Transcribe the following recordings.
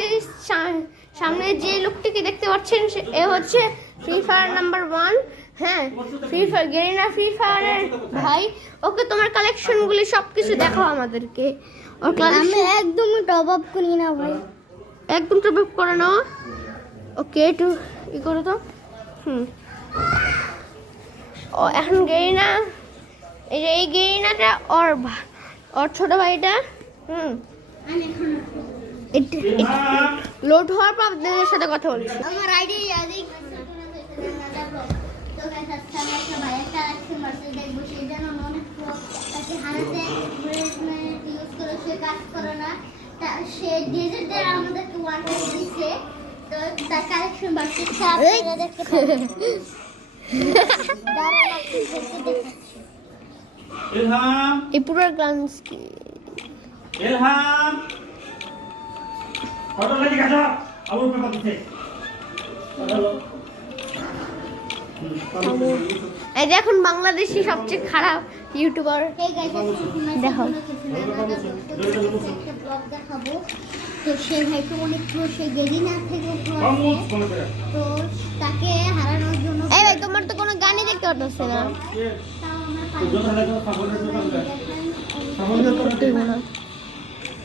Guys সামনে যে লোকটিকে দেখতে পাচ্ছেন এ হচ্ছে ফ্রি ফায়ার নাম্বার 1। হ্যাঁ, ফ্রি ফায়ার গেরিনা ফ্রি ফায়ারের ভাই। ওকে তোমার কালেকশনগুলি সবকিছু দেখাও আমাদেরকে। ওর আমি একদমই টপ আপ করি না ভাই, একদম টপ আপ করে নাও। ওকে একটু ই করো তো। ও এখন গেরিনা, এই গেরিনাটা ওর ছোট ভাইটা। লোড হওয়ার পর আপনাদের সাথে কথা বলছি। আমার আইডি আদি তো গাইস আজকে আমরা একটা ভাইয়ের কালেকশন ভার্সেস দেখবো। সেই জন্য অনেক তাকে হারাতে ইউজ করে সে কাজ করে না, সে ডিজিটাল আমাদেরকে ওয়ান টাইম দিছে। তো তার কালেকশন ভার্সেস আপনারা দেখতে পাবেন। দাঁড়ান আপনাদেরকে দেখাচ্ছি। ইলহাম, এই পুরো গ্লান্স কি ইলহাম ফটো লাগি গাজা আবু পেপার দিতে। এই যে এখন বাংলাদেশি সবচেয়ে খারাপ ইউটিউবার। এই গাইস দেখো। একটা ব্লগ দেখাবো। তো সে ভাইটা অনেক প্রো, সে গেরিনা থেকে প্রো, আমুজ কোন করে তো তাকে হারানোর জন্য এই ভাই তোমার তো কোনো গানই দেখতে পাচ্ছি না। তাও আমার তো জোতা লাগা সাবনের জোতা লাগা সাবনের জোতা দে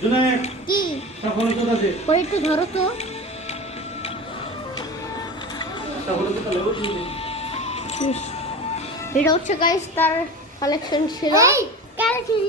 জুনে কি সাবনের জোতা দে করে একটু ধরো তো। সাবনের জোতা লেও দিবি। এটা হচ্ছে গাইস তার কালেকশন ছিল। এই কালেকশন